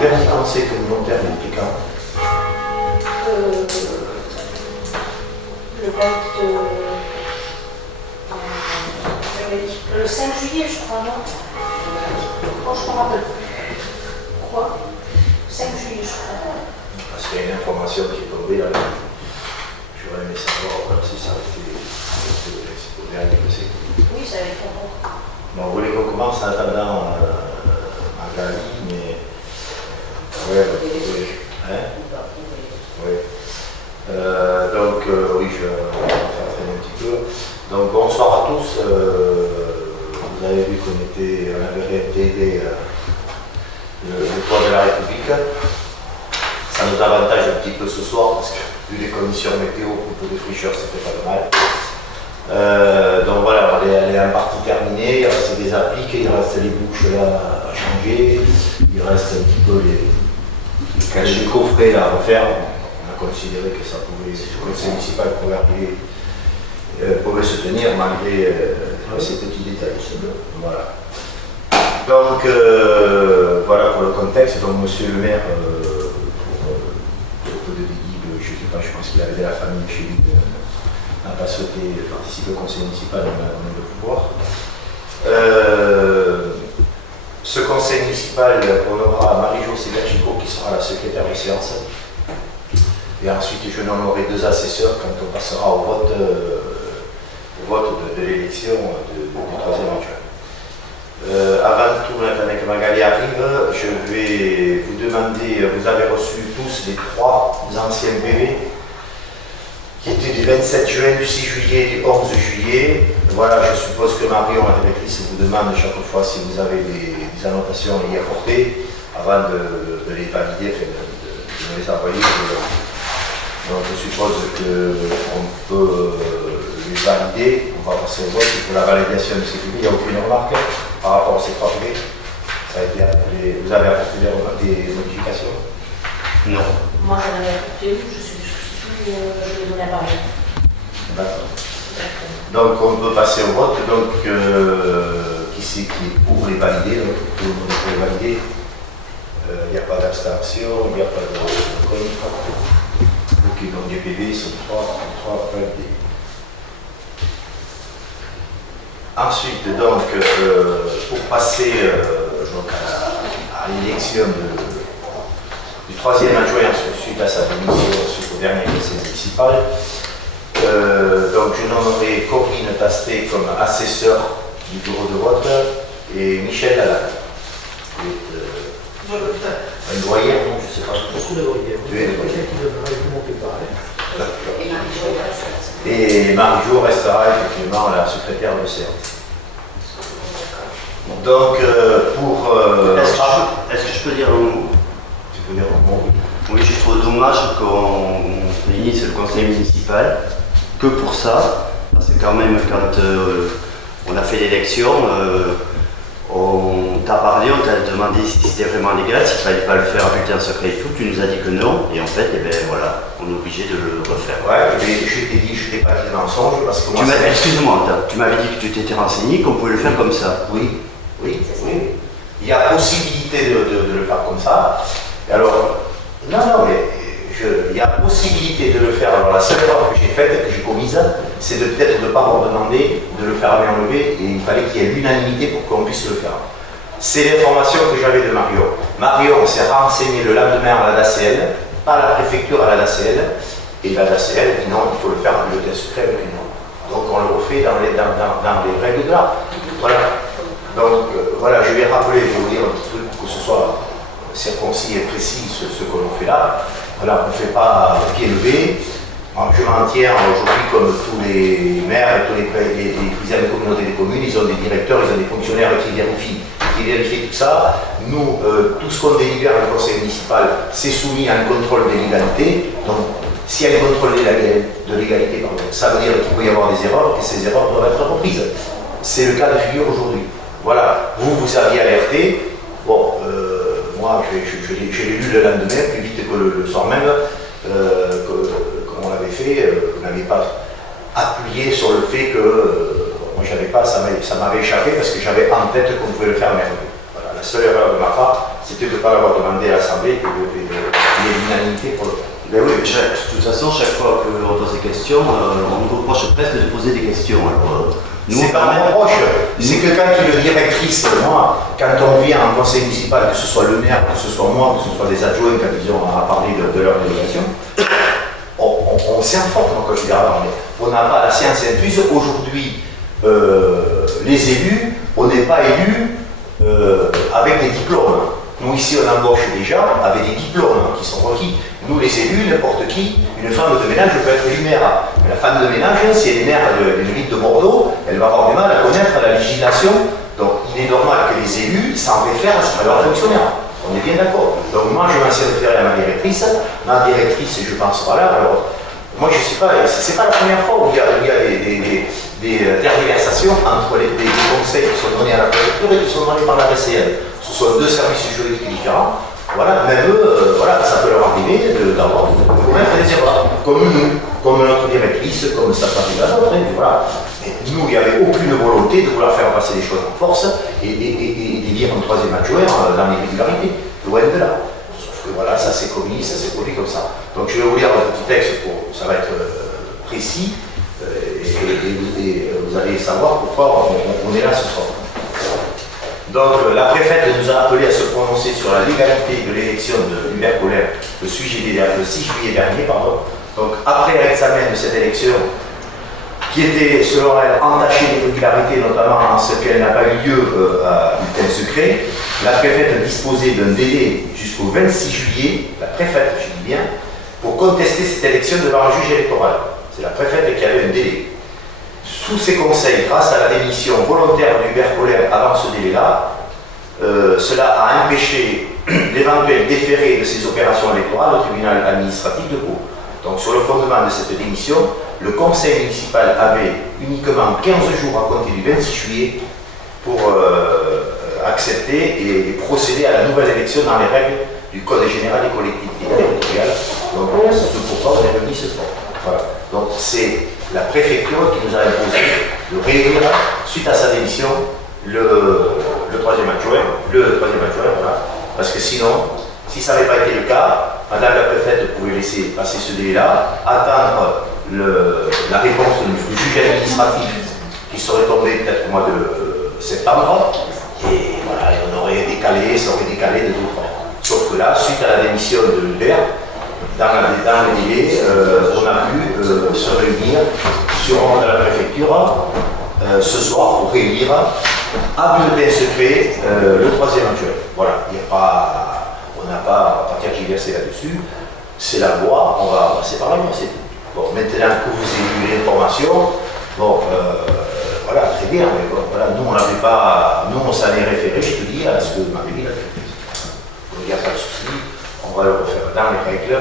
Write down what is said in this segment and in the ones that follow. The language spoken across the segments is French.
dernier conseil communautaire était quand? Le 22... le 5 juillet, je crois, non? Oh, je me rappelle. Quoi? 5 juillet, je crois. Parce qu'il y a une information qui est tombée là. J'aurais aimé savoir si ça a été dernier conseil. Oui, ça avait été bon. Bon, vous voulez qu'on commence en attendant Magali, mais... Ouais, oui. Hein? Oui. Donc, oui, je vais faire traîner un petit peu. Donc, bonsoir à tous. Vous avez vu qu'on avait réintégré le toit de la République. Ça nous avantage un petit peu ce soir parce que, vu les conditions météo, pour peu de fraîcheur, ça fait pas de mal. Donc voilà, elle est en partie terminée, il reste des appliques, il reste les bouches là à changer, il reste un petit peu les coffrets là à refaire. On a considéré que ça pouvait, le conseil municipal pouvait se tenir malgré ces petits détails. Voilà. Donc voilà pour le contexte. Donc monsieur le maire, pour de Guides, je ne sais pas, je pense qu'il avait de la famille chez lui. N'a pas souhaité participer au conseil municipal, on a le pouvoir. Ce conseil municipal, on aura Marie-Jo Segachico qui sera la secrétaire de séance. Et ensuite, je nommerai 2 assesseurs quand on passera au vote de l'élection du 3e adjoint. Avant tout, maintenant que Magali arrive, je vais vous demander, vous avez reçu tous les 3 anciens PV qui était du 27 juin, du 6 juillet et du 11 juillet. Voilà, je suppose que Marion, la directrice, vous demande chaque fois si vous avez des annotations à y apporter avant de les valider, enfin, de les envoyer. Donc je suppose qu'on peut les valider, on va passer au vote. Pour la validation de ces PV, il n'y a aucune remarque par rapport à ces 3 PV. Ça a été appelé, vous avez apporté des modifications? Non. Moi, j'en avais apporté, je l'ai donné à Marie. D'accord. Donc on peut passer au vote. Donc qui c'est qui est pour les valider? Donc, tout le monde est pour les valider. Il n'y a pas d'abstention, il n'y a pas de contre. Ok, donc les PV sont 3 validés. Ensuite, donc, pour passer donc à l'élection du 3e adjoint suite à sa démission, suite au dernier conseil municipal. Donc je nommerai Corinne Tasté comme assesseur du bureau de vote et Michel Lalanne. Un doyen, non, je ne sais pas. Je suis le doyen. Tu es le doyen. Effectivement, et Marie-Jo restera effectivement la secrétaire de séance. Donc pour... Est-ce que je peux dire un mot? Tu peux dire un mot, oui. Oui, je trouve dommage qu'on réunisse le conseil municipal que pour ça, parce que quand même quand on a fait l'élection, on t'a parlé, on t'a demandé si c'était vraiment légal, s'il ne fallait pas le faire à bulletin secret et tout, tu nous as dit que non, et en fait, eh ben, voilà, on est obligé de le refaire. Ouais, mais je t'ai dit, je t'ai pas dit mensonge parce que moi... Excuse-moi, tu m'avais dit que tu t'étais renseigné, qu'on pouvait le faire comme ça. Oui, oui, oui. Il y a possibilité de le faire comme ça. Et alors, non, mais il y a possibilité de le faire. Alors la seule erreur que j'ai faite, que j'ai commise, c'est de peut-être de ne pas avoir demandé de le faire à main levée, et il fallait qu'il y ait l'unanimité pour qu'on puisse le faire. C'est l'information que j'avais de Marion. Marion s'est renseignée le lendemain à la DACL, pas à la préfecture, à la DACL, et la DACL dit non, il faut le faire en bulletin secret avec une norme. Donc on le refait dans les règles de l'art. Voilà. Donc voilà, je vais rappeler, je vais vous dire un petit truc pour que ce soit circoncis et précis ce que l'on fait là. Voilà, on ne fait pas pied levé. Je m'en tiens aujourd'hui comme tous les maires et tous les présidents de communautés des communes, ils ont des directeurs, ils ont des fonctionnaires qui vérifient tout ça. Nous, tout ce qu'on délibère au conseil municipal, c'est soumis à un contrôle de légalité. Donc, s'il y a un contrôle de légalité, ça veut dire qu'il peut y avoir des erreurs et ces erreurs doivent être reprises. C'est le cas de figure aujourd'hui. Voilà, vous aviez alerté. Bon, moi, je l'ai lu le lendemain, plus vite que le soir même, comme on l'avait fait, vous n'avez pas appuyé sur le fait que moi j'avais pas, ça m'avait échappé parce que j'avais en tête qu'on pouvait le faire même. Voilà, la seule erreur de ma part, c'était de ne pas l'avoir demandé à l'Assemblée et l'unanimité pour le faire. Ben oui, de toute façon, chaque fois qu'on pose des questions, on nous reproche presque de poser des questions. Alors, C'est pas mon reproche, c'est que quand une directrice, moi, quand on vient en conseil municipal, que ce soit le maire, que ce soit moi, que ce soit des adjoints, quand ils ont à parler de leur délégation, on s'informe quand je dis on n'a pas la science infuse. Aujourd'hui, les élus, on n'est pas élus avec des diplômes. Nous ici on embauche des gens avec des diplômes qui sont requis. Nous les élus, n'importe qui, une femme de ménage peut être élue maire. Mais la femme de ménage, si elle est maire d'une ville de Bordeaux, elle va avoir du mal à connaître la législation. Donc il est normal que les élus s'en réfèrent à leurs fonctionnaires. On est bien d'accord. Donc moi je m'en suis référé à ma directrice. Ma directrice, je pense pas là. Alors, moi je ne sais pas, c'est pas la première fois où il y a des tergiversations entre des conseils qui sont donnés à la préfecture et qui sont donnés par la RCN. Ce sont deux services juridiques différents. Voilà, même eux, voilà, ça peut leur arriver d'avoir des erreurs, comme nous, comme notre directrice, comme ça peut arriver à d'autres. Voilà. Mais nous, il n'y avait aucune volonté de vouloir faire passer les choses en force et d'élire un troisième adjoint dans l'irrégularité, loin de là. Sauf que voilà, ça s'est commis, ça s'est produit comme ça. Donc je vais vous lire le petit texte, ça va être précis, et vous allez savoir pourquoi on est là ce soir. Donc la préfète nous a appelé à se prononcer sur la légalité de l'élection de Hubert Collin le 6 juillet dernier. Donc après l'examen de cette élection, qui était selon elle entachée d'irrégularité, notamment en ce qu'elle n'a pas eu lieu à bulletin secret, la préfète disposait d'un délai jusqu'au 26 juillet, la préfète, je dis bien, pour contester cette élection devant un juge électoral. C'est la préfète qui avait un délai. Sous ses conseils, grâce à la démission volontaire d'Hubert Collin avant ce délai-là, cela a empêché l'éventuel déféré de ces opérations électorales au tribunal administratif de Pau. Donc sur le fondement de cette démission, le conseil municipal avait uniquement 15 jours à compter du 26 juillet pour accepter et procéder à la nouvelle élection dans les règles du Code général des collectivités territoriales. Donc c'est tout pourquoi on est venu ce soir. Voilà. Donc c'est la préfecture qui nous a imposé de réélire, suite à sa démission, le troisième adjoint, voilà. Parce que sinon, si ça n'avait pas été le cas, madame la préfète pouvait laisser passer ce délai-là, attendre la réponse du juge administratif qui serait tombé peut-être au mois de septembre, et voilà, et on aurait décalé, ça aurait décalé de 2 ans. Sauf que là, suite à la démission de Hubert, dans les délais, on a pu se réunir sur ordre de la préfecture ce soir pour réélire à bulletin secret le troisième adjoint. Voilà, on n'a pas à tergiverser là-dessus, c'est la loi, on va passer par la loi, c'est tout. Bon, maintenant que vous avez eu l'information, bon, voilà, très bien, mais bon, voilà, nous on n'avait pas, nous on s'en est référé, je te dis, à ce que m'avait dit la directrice. Donc il n'y a pas de souci, on va le refaire dans les règles.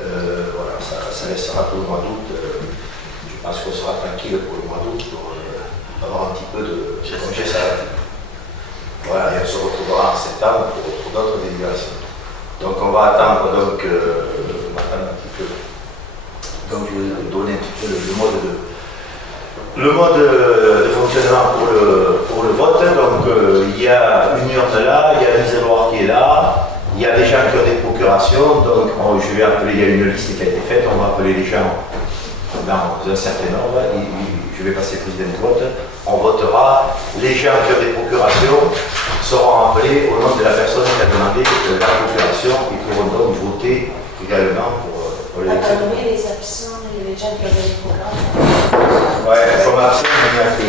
Voilà, ça laissera pour le mois d'août. Je pense qu'on sera tranquille pour le mois d'août pour avoir un petit peu de congé sabbatique. Voilà, et on se retrouvera en septembre pour d'autres délibérations. Donc on va attendre un petit peu. Donc je vais vous donner un petit peu le mode de fonctionnement pour le vote. Donc il y a une urne là, il y a un isoloir qui est là. Il y a des gens qui ont des procurations, donc je vais appeler, il y a une liste qui a été faite, on va appeler les gens dans un certain ordre, je vais passer le président de vote, on votera, les gens qui ont des procurations seront appelés au nom de la personne qui a demandé la procuration et pourront donc voter également pour l'élection. On a donné les absents et les gens qui avaient des procurations. Ouais, comme absent, il y a que...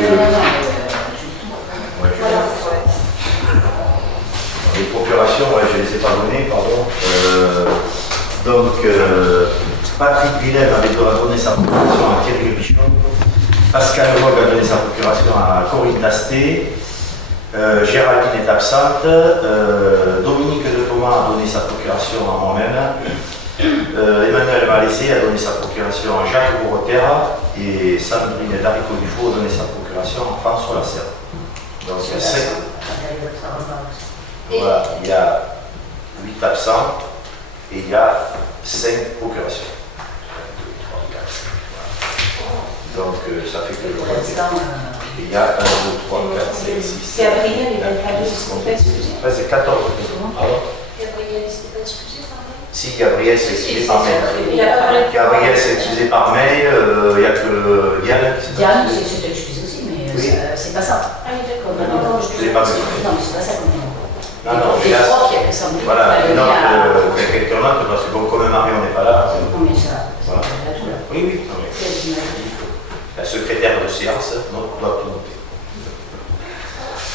Les procurations, je ne les ai pas données, pardon. Patrick Villeneuve avait donné sa procuration à Thierry Le Pichon. Pascal Rogue a donné sa procuration à Corinne Dasté. Géraldine est absente. Dominique De Thomas a donné sa procuration à moi-même. Emmanuel Malaisé a donné sa procuration à Jacques Bourreterre. Et Sandrine Darico Dufault a donné sa procuration à François Lasserre. Donc il y a 5. Voilà, il y a 8 absents et il y a 5 procurations. 1, 2, 3, 4, 5. Donc ça fait que le vote est... Il y a 1, 2, 3, 4, 5, 6, 7. C'est Adrien, il va faire des discours. C'est 14. excusé par mail? Si Gabriel s'est excusé par mail. Il a pas parlé. Gabriel s'est excusé par mail, il n'y a que Diane qui s'est Diane, excusée. c'est excusé aussi, mais Oui. c'est pas ça. Ah oui, d'accord. Non, Je l'ai pas vu. Non, mais c'est pas ça qu'on dit. Non, non, mais Je là, crois qu'il y a que ça. voilà, Il y non, a- quelqu'un d'autre, parce que bon, comme Marion n'est pas là, Non, mais ça, c'est Voilà. la douleur. oui, oui, non, mais C'est elle qui m'a dit. la secrétaire de séance doit tout noter.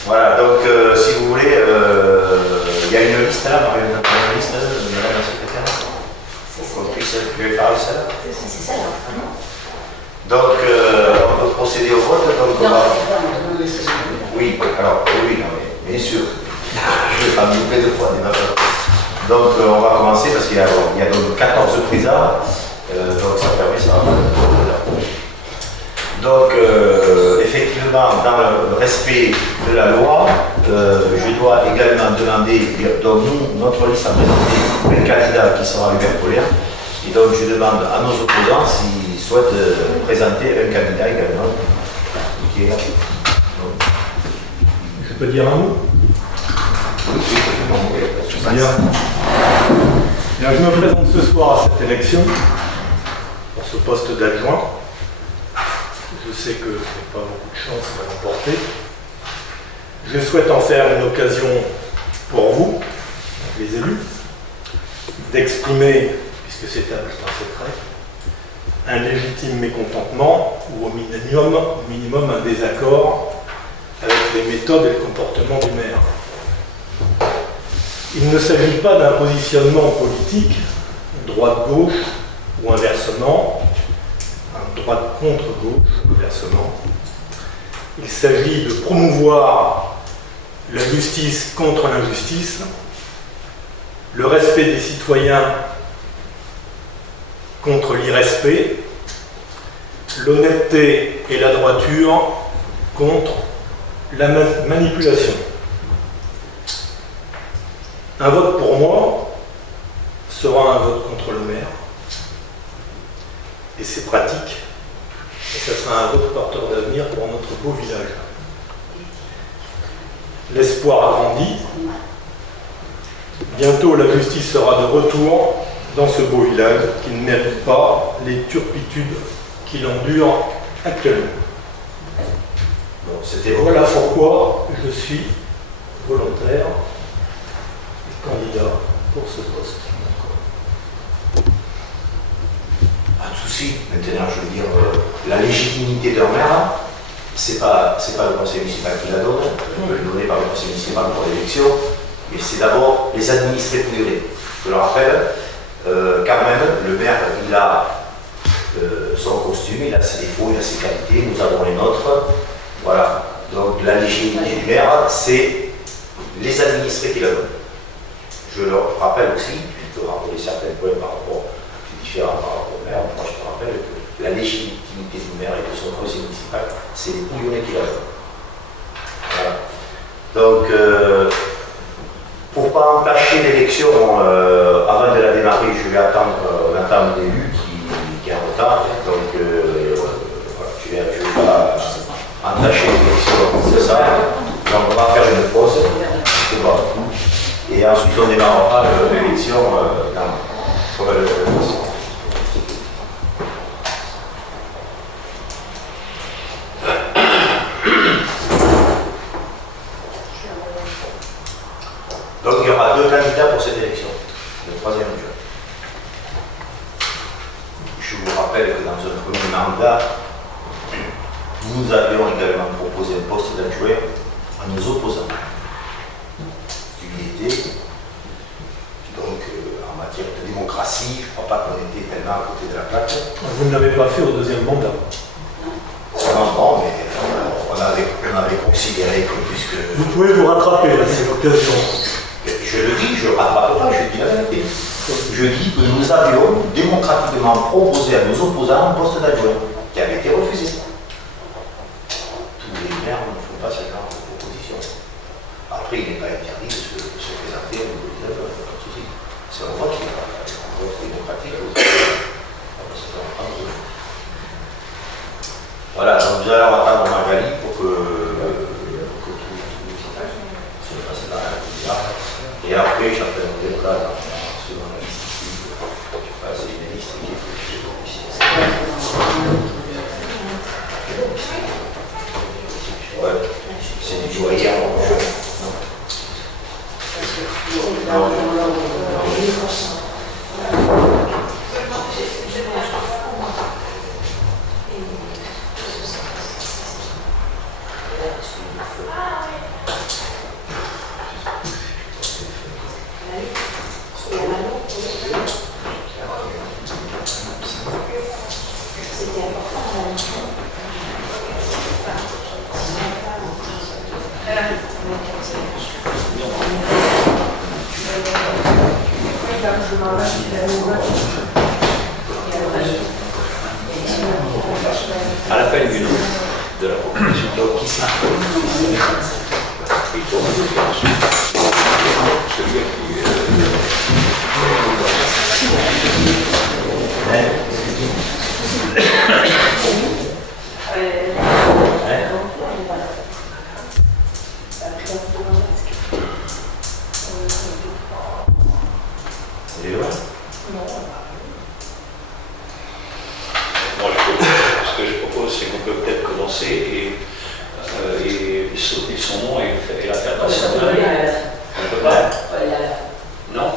Voilà, donc si vous voulez, il y a une liste là, Marion, une liste, madame la secrétaire, C'est ça. qu'on puisse lui faire ça. C'est ça, là. Donc, on peut procéder au vote, donc on Non, va... c'est pas, on demande ce que Oui, alors, oui, non, mais bien sûr. Je vais pas me louper deux fois, des machins. Donc, on va commencer parce qu'il y a donc 14 présents. Donc, ça permet ça. Donc, effectivement, dans le respect de la loi, je dois également demander, donc nous, notre liste a présenté un candidat qui sera Hubert Polaire. Et donc, je demande à nos opposants s'ils souhaitent présenter un candidat également. Qui est là. Donc, Je peux dire un mot? Bien. Bien, je me présente ce soir à cette élection pour ce poste d'adjoint. Je sais que je n'ai pas beaucoup de chance de l'emporter. Je souhaite en faire une occasion pour vous, les élus, d'exprimer, puisque c'est un bulletin secret, un légitime mécontentement ou au minimum un désaccord avec les méthodes et le comportement du maire. Il ne s'agit pas d'un positionnement politique, droite-gauche ou inversement, un droite contre gauche ou inversement. Il s'agit de promouvoir la justice contre l'injustice, le respect des citoyens contre l'irrespect, l'honnêteté et la droiture contre la manipulation. Un vote pour moi sera un vote contre le maire. Et c'est pratique. Et ça sera un vote porteur d'avenir pour notre beau village. L'espoir grandit. Bientôt, la justice sera de retour dans ce beau village qui ne mérite pas les turpitudes qu'il endure actuellement. donc, c'était Voilà pourquoi je suis volontaire et candidat pour ce poste. Pas de souci. Maintenant, je veux dire, la légitimité d'un maire, c'est pas le conseil municipal qui la donne, elle est donnée par le conseil municipal pour l'élection, mais c'est d'abord les administrés privés. Je le rappelle, quand même, le maire, il a son costume, il a ses défauts, il a ses qualités, nous avons les nôtres. Voilà. Donc, la légitimité du maire, c'est les administrés qui la donnent. Je le rappelle aussi, je peux rappeler certains points par rapport, différents par rapport au maire. Moi, je te rappelle que la légitimité du maire et de son conseil municipal, c'est les bouillonnés qui la donnent. Voilà. Donc, pour ne pas entacher l'élection, avant de la démarrer, je vais attendre l'entame d'élu qui est en retard. Donc, voilà, je ne vais pas entacher l'élection, c'est ça. Donc, on va faire une pause. C'est bon. Et ensuite, on démarrera l'élection comme le Donc, il y aura deux candidats pour cette élection, le troisième adjoint. Je vous rappelle que dans un premier mandat, nous avions également proposé un poste d'adjoint à nos opposants. L'unité. Donc, en matière de démocratie, je ne crois pas qu'on était tellement à côté de la plaque. Vous ne l'avez pas fait au deuxième mandat. Non, mais on avait considéré que puisque... Vous pouvez vous rattraper, là, c'est l'occasion. Je le dis, je ne rattrape pas, je dis la vérité. Je dis que nous avions démocratiquement proposé à nos opposants un poste d'adjoint qui avait été refusé. Tous les maires ne font pas ce genre de proposition. Après, il n'est pas interdit de se présenter au niveau des adjoints, pas de souci. C'est un vote démocratique. Voilà, donc nous allons attendre Magali pour que tout se passe dans la. Et après, j'appellerai le cas selon la liste ici. Je sais pas, c'est une liste qui est ouais, c'est du joaillier. À l'appel du nom de la proposition. Donc, qui c'est celui Moi, ce que je propose, c'est qu'on peut peut-être commencer et sauter son nom et la faire passer. On ne peut pas. Non.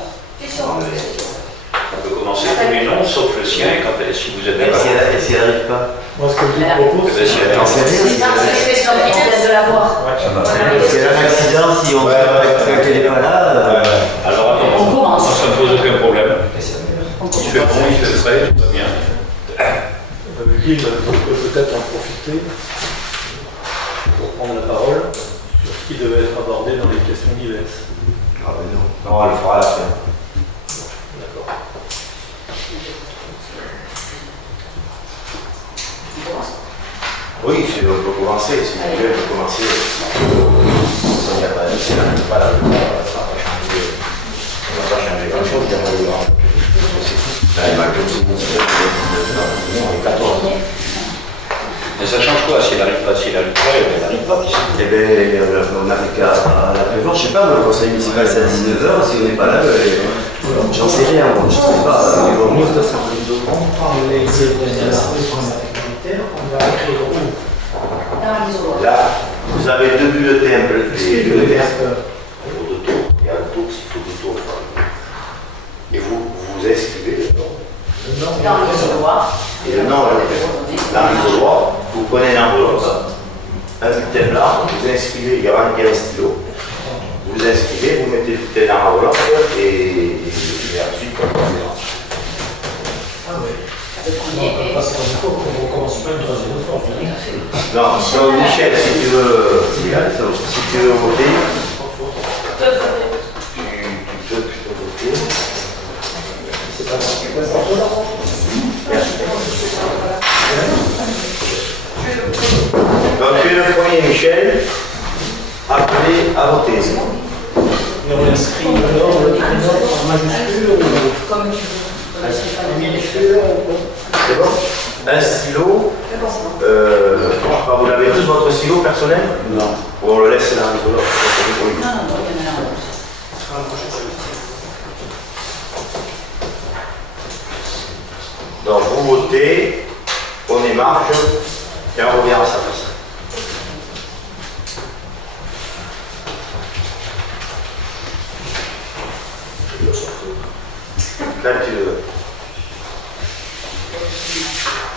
On peut commencer tous les noms, sauf le sien, et quand, si vous êtes Et d'accord. si elle n'arrive pas? Moi, ce que je vous propose, Eh ben, si elle J'en sais rien. C'est ça, c'est ce qu'on vient de l'avoir. Parce qu'il y a un accident, si on qu'elle n'est pas là. Alors, attends, On commence. ça ne pose aucun problème. On Il fait bon, il fait frais, tout va bien. Gilles peut peut-être en profiter pour prendre la parole sur ce qui devait être abordé dans les questions diverses. Ah ben non. Non, elle le fera à la fin. D'accord. Oui, on peut commencer, si vous voulez, on peut commencer. Ça, il n'y a pas, c'est là, pas là, ça ne va pas changer grand-chose, il y a pas de grand. Là, il m'a c'est bon, on est 14. Mais ça change quoi s'il n'arrive pas, elle n'arrive pas. Eh bien, on n'arrive qu'à la prévoir. Je ne sais pas, moi, le conseil municipal c'est à 19h, si on n'est pas là, j'en sais rien, moi, je ne sais pas. Mais bon, On prend les on va écrire où? Dans l'isoloir. Là, vous avez deux bulletins bleus. Les bulletins. Au deux tours. Il y a un tour, s'il faut deux tours. Et vous inscrivez le nom. Dans l'isoloir. Et le nom, dans l'isoloir, vous prenez une enveloppe, un bulletin blanc, vous inscrivez, il y aura un stylo. Vous inscrivez, vous mettez le bulletin dans l'enveloppe et ensuite, on verra. Parce qu'il faut qu'on ne recommence pas une troisième fois. Non, donc Michel, si tu veux voter, tu peux voter. C'est pas ça. Donc tu es le premier, Michel, appelé à voter. Et on inscrit alors le prénom en majuscule ou Comme tu veux. en minuscule ou C'est bon? Un stylo. Vous l'avez tous votre stylo personnel? non. Ou on le laisse dans l'enveloppe? Non, il y en a un. Donc vous votez, on émarge et on revient à sa place. Quand tu veux.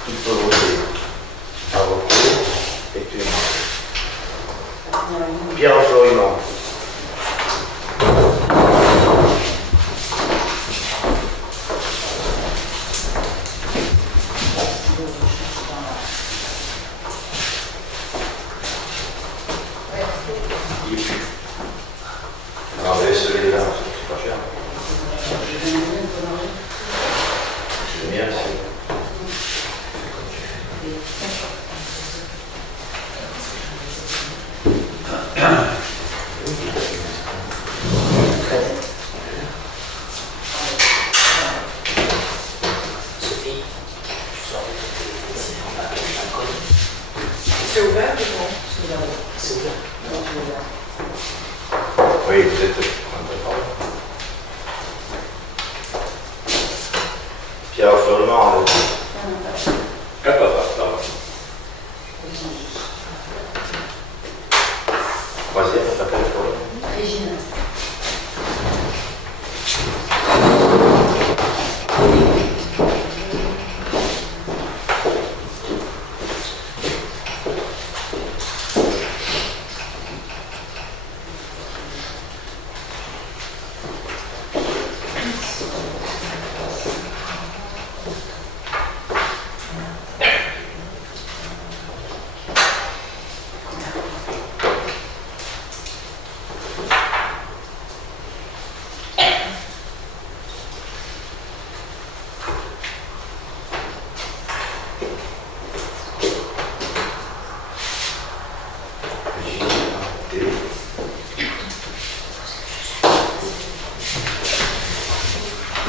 Tu peux voter à recours et tu émarges. Pierre Florimont. Alors, mais celui-là, c'est pas cher. C'est bien, c'est. C'est ouvert ou non? c'est ouvert. Oui, peut-être.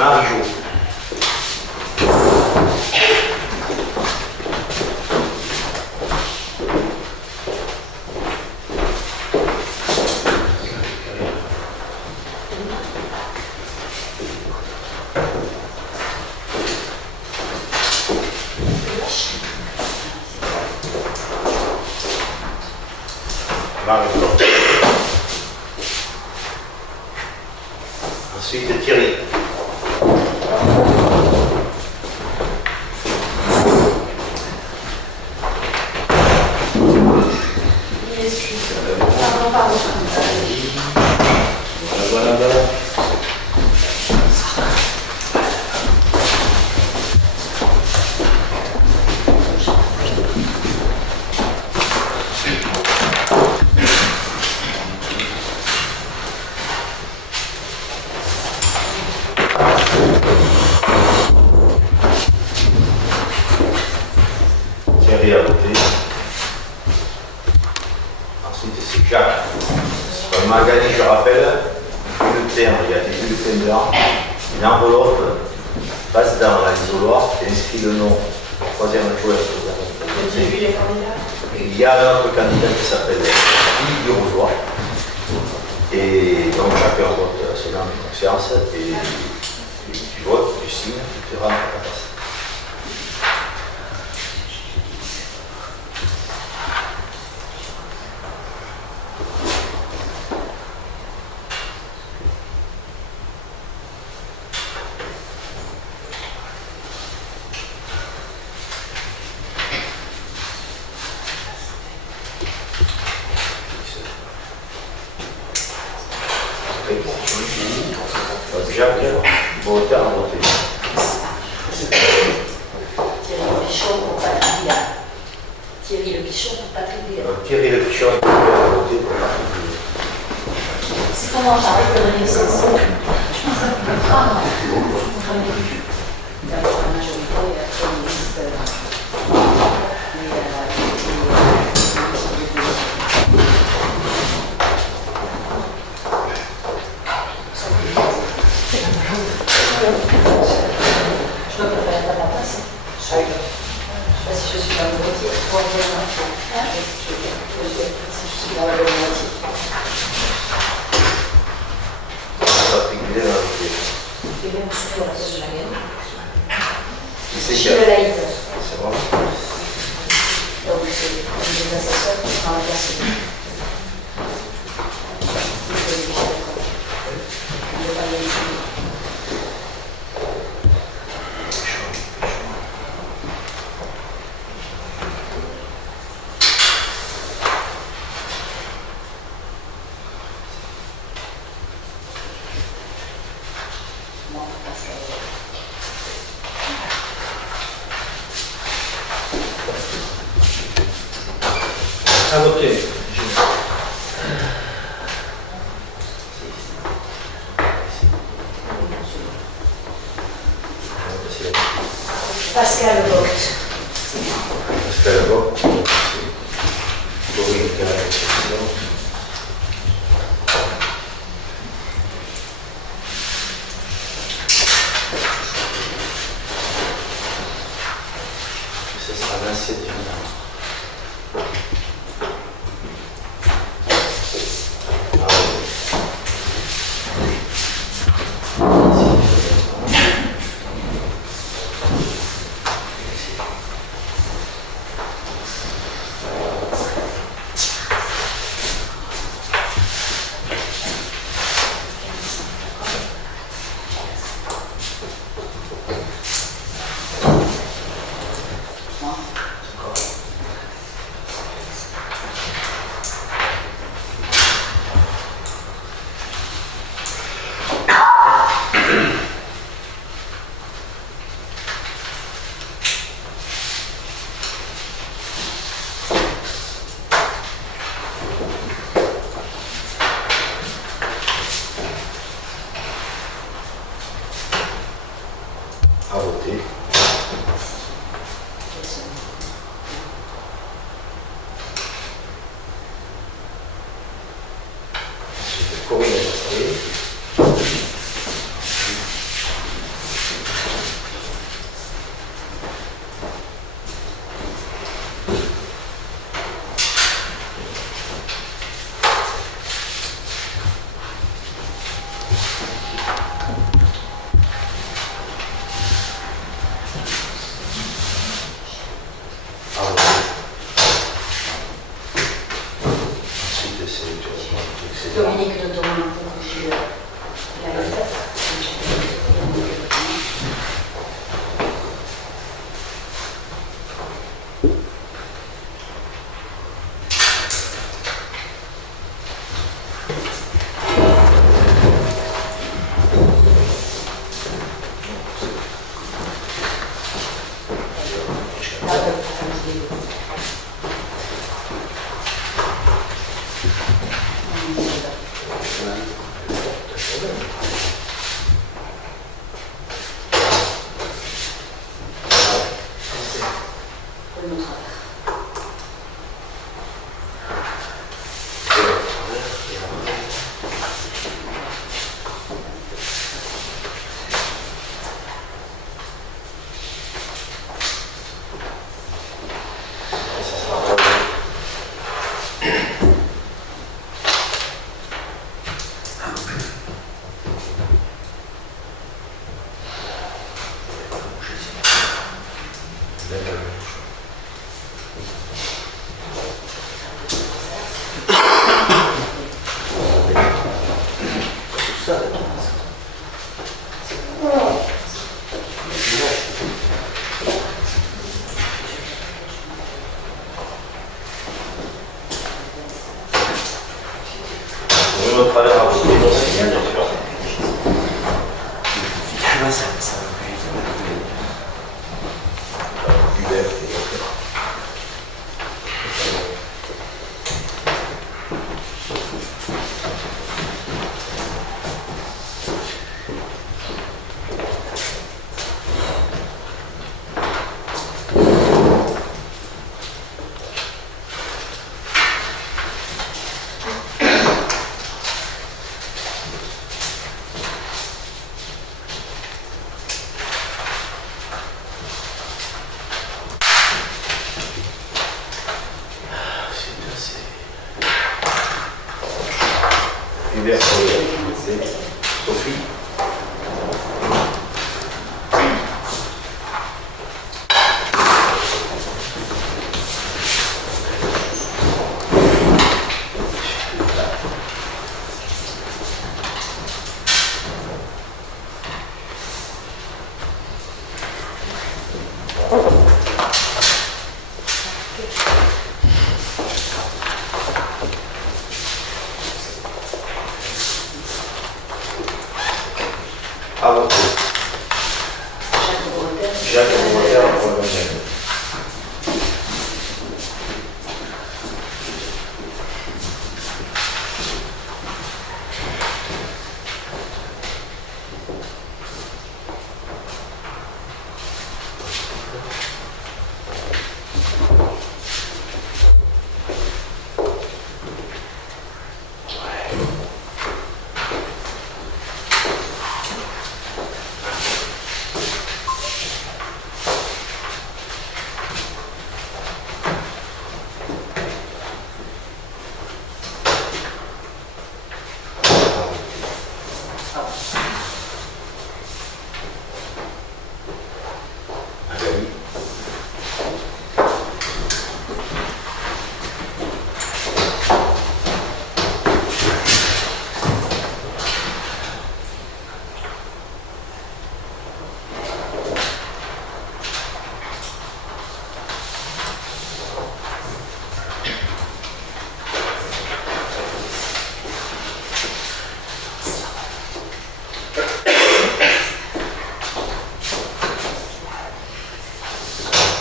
Marie-Jo. Marie-Jo. Ensuite Thierry. Pardon, pardon. Voilà. Thierry à côté. Ensuite c'est Jacques. Sur le Magali, je rappelle, bulletin, il y a des bulletins blancs, une enveloppe, passe dans l'isoloir et inscrit le nom du troisième joueur que vous avez proposé. Il y a un autre candidat qui s'appelle Philippe Durozois. Et donc chacun vote selon la conscience et tu votes, tu signes, tu te rends à ta place. Déjà, bon, voter à voter. Thierry Le Pichon pour Patrick Villa. Thierry Le Pichon pour Patrick Villa. Thierry Le Pichon à voter pour Patrick Villa. C'est comment j'arrive à donner ça. Ah non. D'abord la majorité et après une liste. Je dois pas faire à ta place. Je sais pas si je suis dans le moitié, troisième moitié. Si je suis dans la bonne moitié. Patrick Villa va voter. Je vais même souffler la tête de la gueule. Qui c'est Je qui suis le a? laïc. C'est bon. Donc c'est les assesseurs qui prend la place. À voter. Pascal vote. Pascal vote. Corinne qui a la question. Ce sera l'assiette du moment. À voter. Ensuite, Corinne est restée. déjà comment on va faire pour le manuel.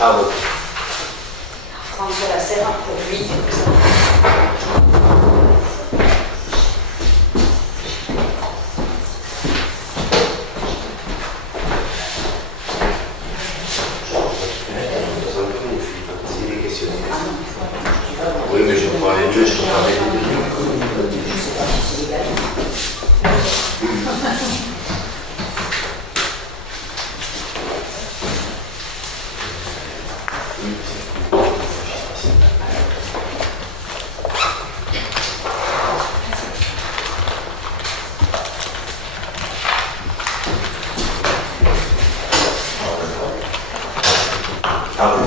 Ah oui. François Lasserre pour lui. C'est des questionnaires. Oui, mais je prends les deux, je prends les deux. Je sais pas si c'est légal. Ah oui.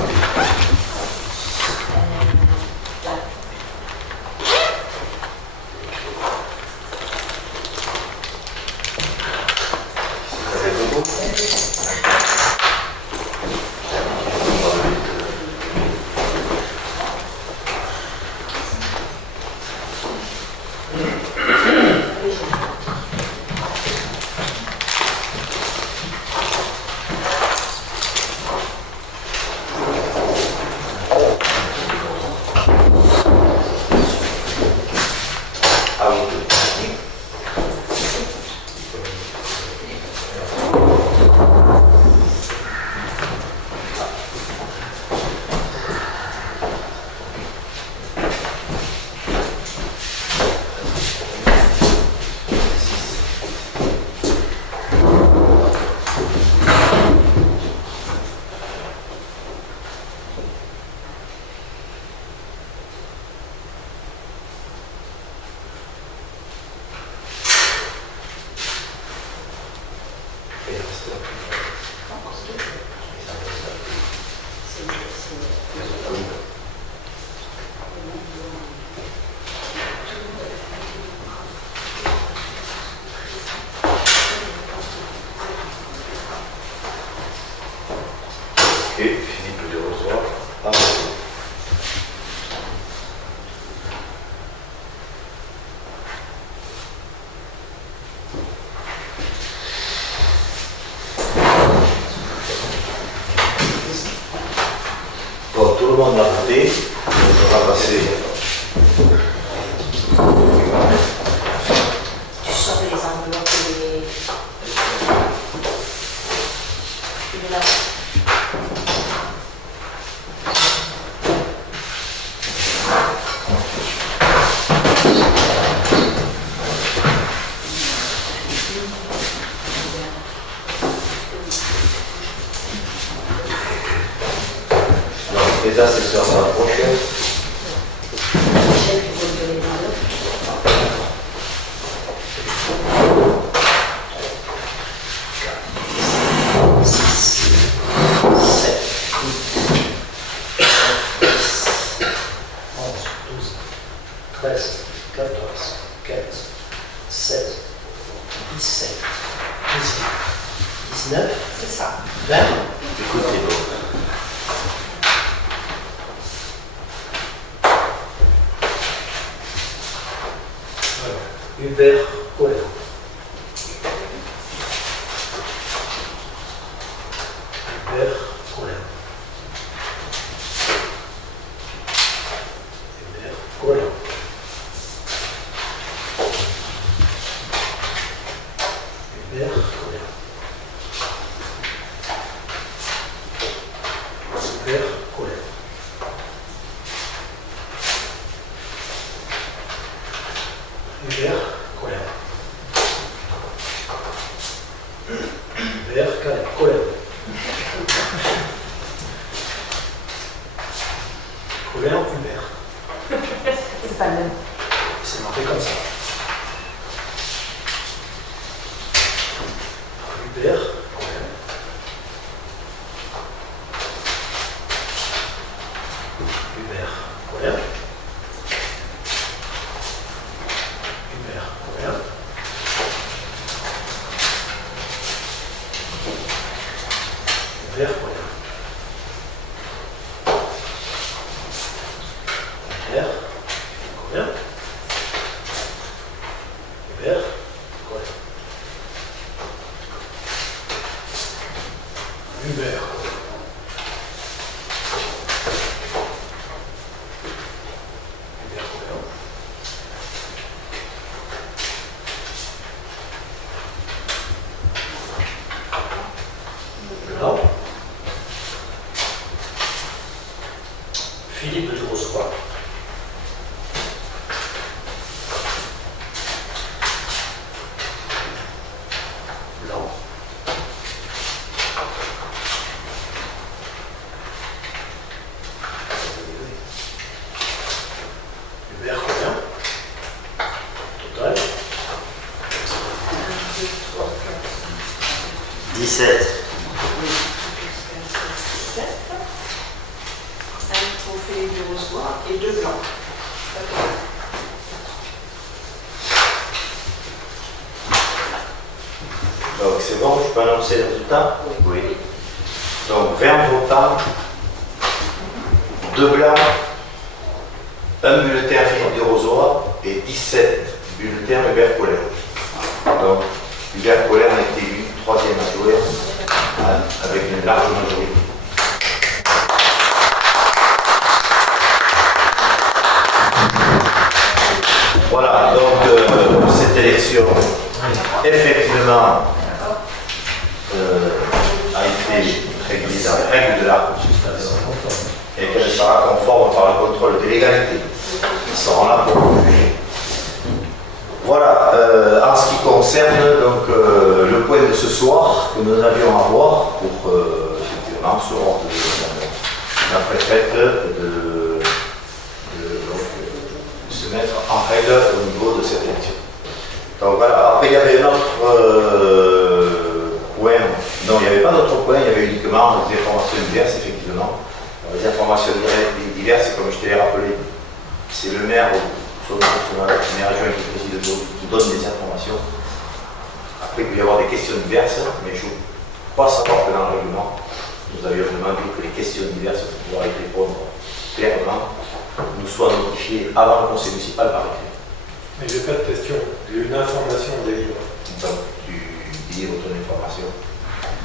Ça fait beaucoup. Ah oui. Et Philippe de Rosoir. Ah oui. Bon, tout le monde a voté. On va passer. Tu sors les enveloppes et les... là. Donc, les assesseurs s'approchent. Michel, tu veux me donner l'enveloppe? C'est ça. 20. Écoutez donc. Hubert Collin. Hubert Hubert Colère. Hubert Colère. Hubert Colère. Colère, Hubert. C'est pas le même. C'est marqué comme ça. Hubert Colère. Hubert Colère. Hubert Colère. Hubert Colère. Hubert Colère. Hubert Colère. Hubert. Hubert Colère. Là. Philippe de Grossois. Blanc. Hubert combien? Total. 17. 7. Un pour Philippe de Grossois et 2 blancs. Donc c'est bon, je peux annoncer le résultat? Oui. Donc 20 votants, 2 blancs, 1 bulletin Philippe de Rozoy et 17 bulletins Hubert Colère. Donc Hubert Colère a été élu 3e adjoint avec une large majorité. Voilà, donc cette élection, effectivement, a été réglée dans les règles de la Constitution et qu'elle sera conforme par le contrôle de légalité. Ils seront là pour le juger. Voilà, en ce qui concerne donc, le point de ce soir que nous avions à voir pour effectivement ce ordre de la préfète de se mettre en règle au niveau de cette élection. Donc voilà, après il y avait un autre point, non il n'y avait pas d'autre point, il y avait uniquement des informations diverses effectivement. Les informations diverses, comme je te l'ai rappelé, c'est le maire ou son maire adjoint qui préside le bureau qui donne des informations. Après il peut y avoir des questions diverses, mais je crois savoir que dans le règlement, nous avions demandé que les questions diverses pour pouvoir y répondre clairement nous soient notifiées avant le conseil municipal par écrit. Mais j'ai pas de question, j'ai une information à délivrer. Donc tu délivres ton information,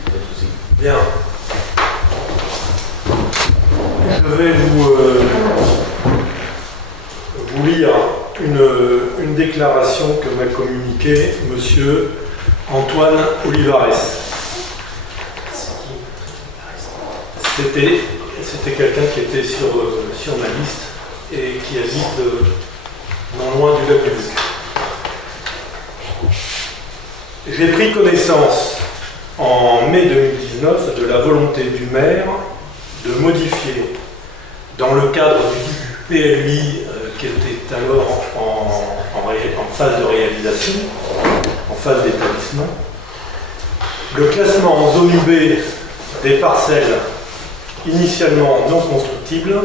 pas de souci. Bien. Je vais vous lire une déclaration que m'a communiquée monsieur Antoine Olivares. C'était quelqu'un qui était sur ma liste et qui habite non loin du lac du Bouc. J'ai pris connaissance en mai 2019 de la volonté du maire de modifier, dans le cadre du PLUI qui était alors en phase de réalisation, en phase d'établissement, le classement en zone UB des parcelles initialement non constructibles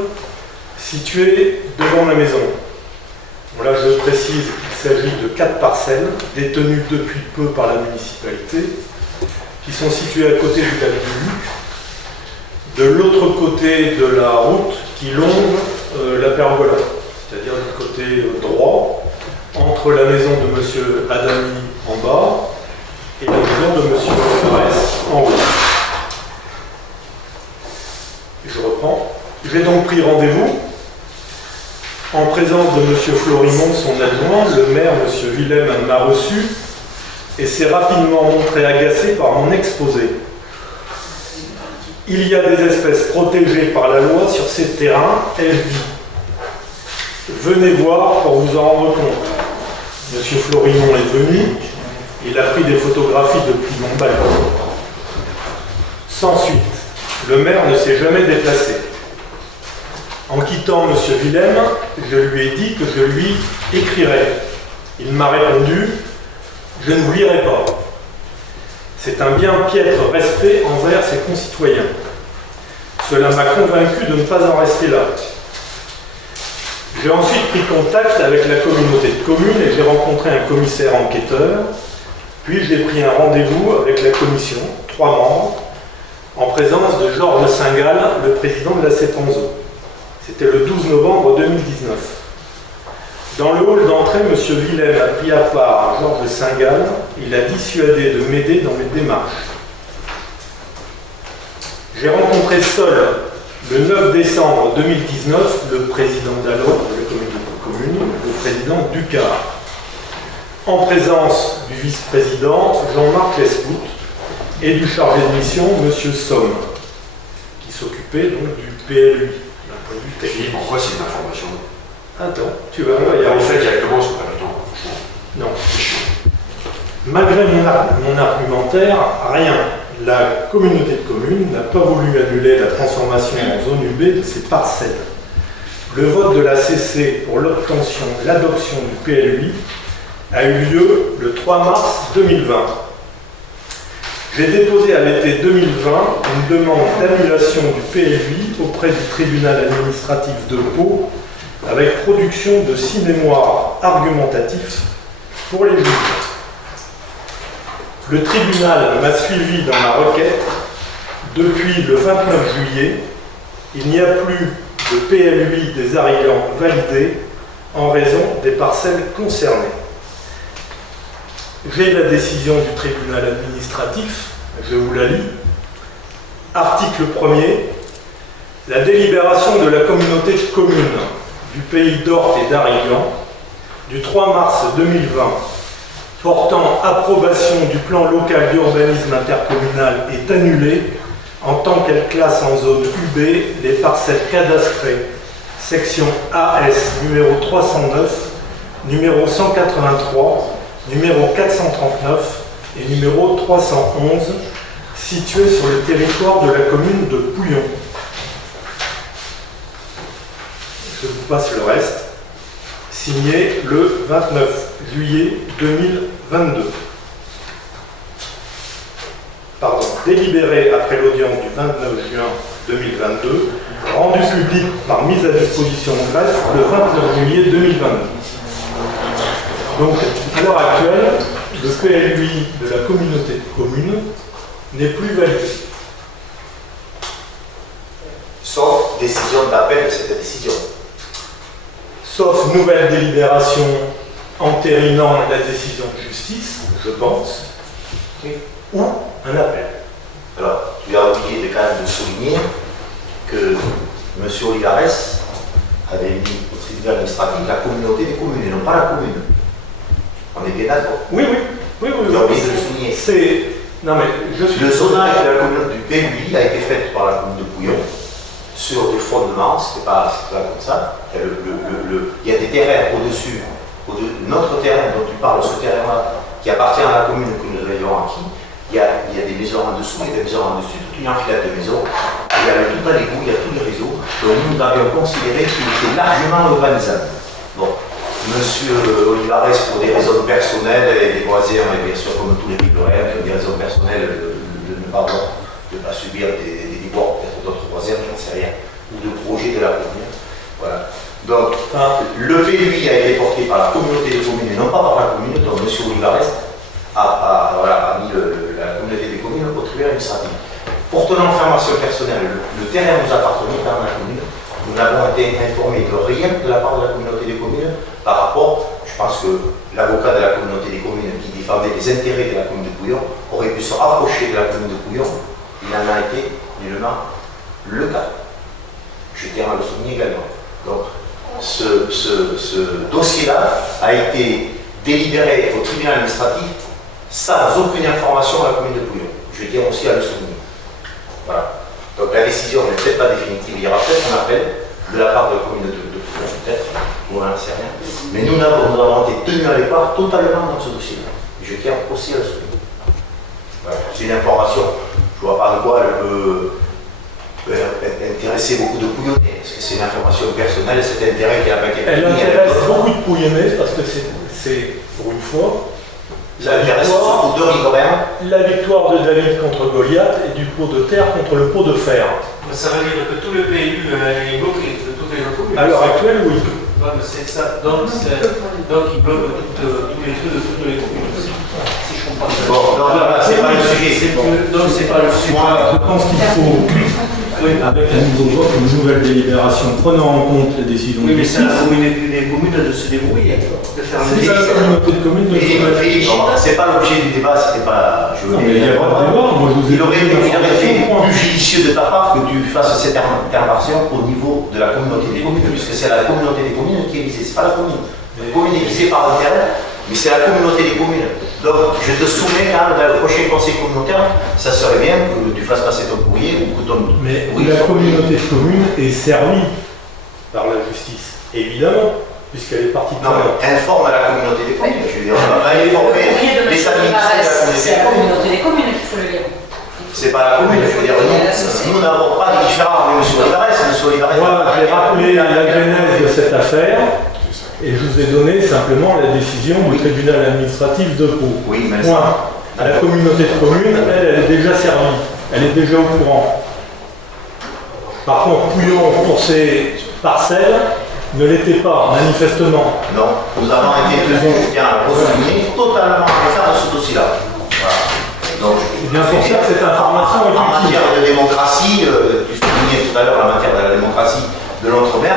situées devant la maison. Bon, là, je précise qu'il s'agit de 4 parcelles détenues depuis peu par la municipalité qui sont situées à côté du lac du Luc, de l'autre côté de la route qui longe la pergola, c'est-à-dire du côté droit, entre la maison de M. Adami en bas et la maison de M. Fares en haut. Je reprends. J'ai donc pris rendez-vous en présence de M. Florimond, son adjoint. Le maire, M. Willem, m'a reçu et s'est rapidement montré agacé par mon exposé. Il y a des espèces protégées par la loi sur ces terrains, elle dit. Venez voir pour vous en rendre compte. Monsieur Florinon est venu, il a pris des photographies depuis mon balcon. Sans suite, le maire ne s'est jamais déplacé. En quittant monsieur Willem, je lui ai dit que je lui écrirais. Il m'a répondu « Je ne vous lirai pas ». C'est un bien piètre respect envers ses concitoyens. Cela m'a convaincu de ne pas en rester là. J'ai ensuite pris contact avec la communauté de communes et j'ai rencontré un commissaire enquêteur, puis j'ai pris un rendez-vous avec la commission, 3 membres, en présence de Georges Saint-Gall, le président de la CEPANZO. C'était le 12 novembre 2019. Dans le hall d'entrée, M. Willem a pris à part Georges Saint-Gall. Il a dissuadé de m'aider dans mes démarches. J'ai rencontré seul, le 9 décembre 2019, le président d'alors de la communauté de communes, le président Ducard, en présence du vice-président Jean-Marc Lescout et du chargé de mission, M. Somme, qui s'occupait donc du PLUI, d'un point de vue technique. Pourquoi c'est une information? Attends, tu vas voir. On le fait directement, c'est pas le temps. Non. Malgré mon argumentaire, rien. La communauté de communes n'a pas voulu annuler la transformation en zone UB de ces parcelles. Le vote de la CC pour l'adoption du PLUI a eu lieu le 3 mars 2020. J'ai déposé à l'été 2020 une demande d'annulation du PLUI auprès du tribunal administratif de Pau avec production de 6 mémoires argumentatifs pour les juges. Le tribunal m'a suivi dans ma requête. Depuis le 29 juillet, il n'y a plus de PLUI des Arians validé en raison des parcelles concernées. J'ai la décision du tribunal administratif, je vous la lis. Article 1er. La délibération de la communauté de communes du pays d'Orthe et d'Arigan du 3 mars 2020 portant approbation du plan local d'urbanisme intercommunal est annulée en tant qu'elle classe en zone UB les parcelles cadastrées section AS numéro 309, numéro 183, numéro 439 et numéro 311 situées sur le territoire de la commune de Pouillon. Je vous passe le reste. Signé le 29 juillet 2022. Pardon, délibéré après l'audience du 29 juin 2022, rendu public par mise à disposition en greffe le 29 juillet 2022. Donc, à l'heure actuelle, le PLUI de la communauté de communes n'est plus validé. Sauf décision d'appel de cette décision. Sauf nouvelle délibération entérinant la décision de justice, je pense, ou un appel. Alors, tu as oublié quand même de souligner que M. Olivares avait mis au tribunal administratif la communauté des communes et non pas la commune. On est bien d'accord. Oui. Tu as oublié de le souligner. Non mais le zonage de la commune du PLUI a été fait par la commune de Pouillon sur des fondements, c'était pas comme ça. Il y a des terrains au-dessus, notre terrain dont tu parles, ce terrain-là, qui appartient à la commune que nous avions acquis. Il y a des maisons en dessous, il y a des maisons en dessus, toute une enfilade de maisons. Il y a tout à l'égout, il y a tous les réseaux. Donc nous avions considéré qu'il était largement urbanisable. Bon, Monsieur Olivares, pour des raisons personnelles, et les voisins, bien sûr, comme tous les riverains, qui ont des raisons personnelles de ne pas subir des déboires, peut-être d'autres voisins, je n'en sais rien, ou de projets de la commune. Voilà. Donc, le PLUI a été porté par la communauté des communes et non pas par la commune, donc M. Olivares a mis la communauté des communes au tribunal administratif. Pour ton information personnelle, le terrain nous appartenait dans la commune. Nous n'avons été informés de rien de la part de la communauté des communes par rapport, je pense que l'avocat de la communauté des communes qui défendait les intérêts de la commune de Pouillon aurait pu se rapprocher de la commune de Pouillon. Il en a été nullement le cas. Je tiens à le souligner également. Donc, ce dossier-là a été délibéré au tribunal administratif sans aucune information à la commune de Pouillon. Je tiens aussi à le souligner. Voilà. Donc la décision n'est peut-être pas définitive, il y aura peut-être un appel de la part de la commune de peut-être, on n'en sait rien. Mais nous avons été tenus à l'écart totalement dans ce dossier-là. Je tiens aussi à le souligner. Voilà. C'est une information, je ne vois pas de quoi elle peut intéresser beaucoup de pouillonnais, parce que c'est une information personnelle, cet intérêt qui a pas été Elle intéresse beaucoup de pouillonnais parce que c'est pour une fois ça intéresse surtout deux riverains. la victoire de David contre Goliath et du pot de terre contre le pot de fer. Ça veut dire que tout le PLU est bloqué de toutes les communes. À l'heure actuelle, oui. Ouais, mais c'est ça. Donc ils bloquent tous les trucs de toutes les communes. Si je comprends bien. Bon, non, là, c'est pas le sujet. Donc c'est pas le sujet. Moi, je pense qu'il faut, avec la mise au vote, une nouvelle délibération prenant en compte les décisions Oui, de mais c'est à justice. les communes de se débrouiller, de faire un C'est à la communauté de communes de Félix, c'est pas l'objet du débat, c'était pas. Non, mais il n'y a pas de débat. Moi, je vous ai Il aurait donné été l'information, point. plus judicieux de ta part que tu fasses cette intervention au niveau de la communauté des communes, puisque c'est la communauté des communes qui est visée, c'est pas la commune. La commune est visée par un terrain, mais c'est la communauté des communes. Donc je te soumets quand même, dans le prochain conseil communautaire, ça serait bien que tu fasses passer ton courrier ou que ton. Mais Oui, la communauté de communes est servie par la justice, évidemment, puisqu'elle est partie de Non, informe à la communauté des communes. Je veux dire, on va informer les administrés C'est la communauté des communes qu'il faut le lire. C'est pas la commune, je veux dire, nous n'avons pas de différent avec M. Olivares. M. Olivares. Moi, j'ai rappelé la genèse de cette affaire et je vous ai donné simplement la décision du tribunal administratif de Pau. Oui, mais Point. À la communauté de communes, elle est déjà servie, elle est déjà au courant. Par contre, Pouillon, pour ses parcelles, ne l'était pas, manifestement. non, nous avons été tenus, je tiens à le souligner, totalement à l'écart de ce dossier-là. Voilà. Donc, C'est bien pour ça que cette information est en utile. matière de démocratie, tu soulignais tout à l'heure la matière de la démocratie de l'Outre-mer,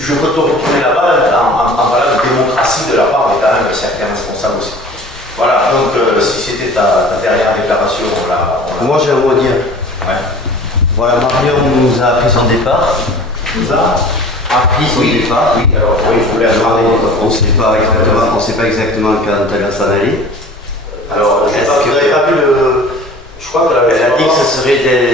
je peux te retourner la balle en parlant de démocratie de la part des quand même certains responsables aussi. Voilà, donc si c'était ta dernière déclaration, on l'a. Moi, j'ai un mot à dire. Ouais. Voilà, Marion nous a appris son départ. Nous a Appris son Oui, départ. oui, alors oui, je voulais demander. On ne sait pas exactement quand elle va s'en aller. Alors, vous n'avez pas vu le. Je crois que Elle a dit que ce serait dès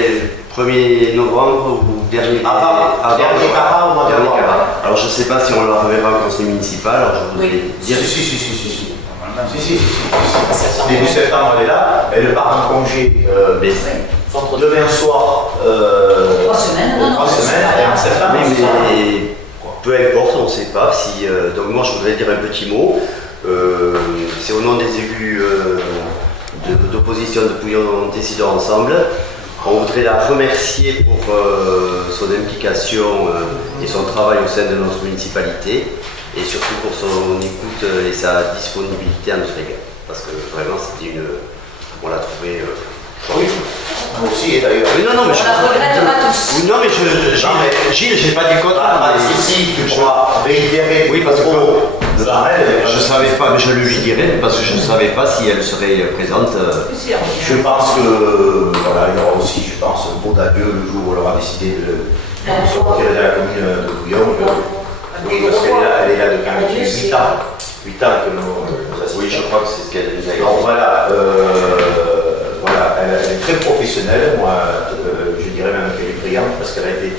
1er novembre ou dernier dernier carat au mois de dernier novembre. carat. Alors je ne sais pas si on la reverra au conseil municipal, alors je voudrais dire. Si. Début septembre, elle est là. Elle part en congé demain soir. 3 semaines, non, 3 semaines, et en septembre. Oui, mais peu importe, on ne sait pas. Si, donc moi je voudrais dire un petit mot. C'est au nom des élus d'opposition de Pouillon Décideurs Ensemble. On voudrait la remercier pour son implication et son travail au sein de notre municipalité et surtout pour son écoute et sa disponibilité à notre égard. Parce que vraiment c'était on l'a trouvé. Oui, moi aussi, et d'ailleurs. Oui, non, mais On la regrettera tous. Oui, non, mais Gilles, j'ai pas dit quoi. Pas de souci, tu pourras réitérer. Oui, parce que je je savais pas, mais je lui dirai parce que je ne savais pas si elle serait présente. Je pense que voilà, il y aura aussi, je pense, un beau d'adieu le jour où elle aura décidé de se retirer de la commune de Bouillon. Oui, parce qu'elle est là depuis 8 ans. 8 ans que nous assistons. Oui, je crois que c'est ce qu'elle nous a dit. Donc voilà, voilà, elle est très professionnelle. Moi, je dirais même qu'elle est brillante parce qu'elle a été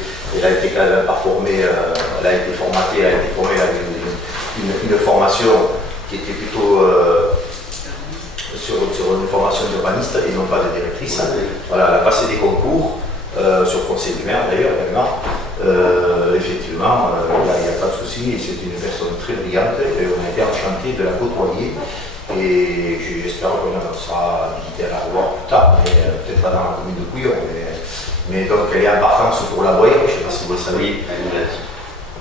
formée, elle a été formatée, elle a été formée avec une formation qui était plutôt sur une formation d'urbaniste et non pas de directrice. Voilà, elle a passé des concours sur le conseil du maire d'ailleurs également. Effectivement, il n'y a pas de souci, et c'est une personne très brillante et on a été enchanté de la côtoyer. Et j'espère qu'on sera habilité à la revoir plus tard, mais peut-être pas dans la commune de Pouillon. Mais donc elle est en partance pour la Boyer, je ne sais pas si vous le savez. Oui, elle nous l'a dit.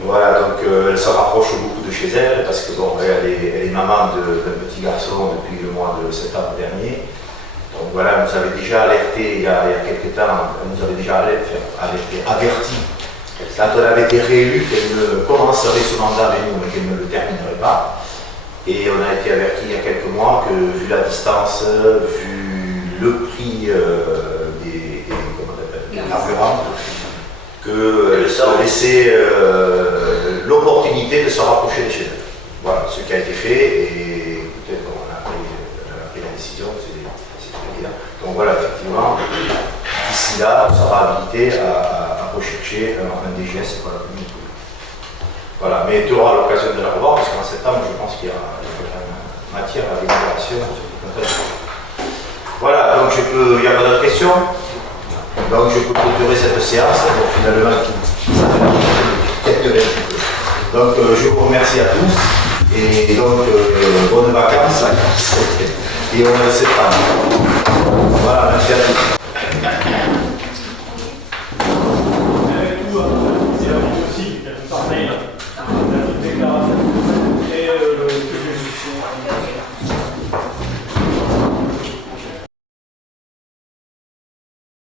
Voilà, donc elle se rapproche beaucoup de chez elle parce que bon, elle est maman d'un petit garçon depuis le mois de septembre dernier. Donc voilà, elle nous avait déjà alerté il y a quelques temps, elle nous avait déjà averti quand on avait été réélu qu'elle commencerait ce mandat avec nous mais qu'elle ne le terminerait pas. Et on a été averti il y a quelques mois que vu la distance, vu le prix des carburants, qu'elle se laissait l'opportunité de se rapprocher de chez elle. Voilà ce qui a été fait et peut-être qu'on a pris la décision, c'est très bien. Donc voilà, effectivement, d'ici d'ici là, on sera habilité à rechercher un DGS pour la commune. Voilà, mais tu auras l'occasion de la revoir parce qu'en septembre, je pense qu'il y a quand même matière à délibération sur tout un tas de choses. Voilà, donc il n'y a pas d'autres questions. Donc je peux clôturer cette séance, donc finalement donc je vous remercie à tous et donc bonnes vacances et on se septembre. Voilà, merci à tous.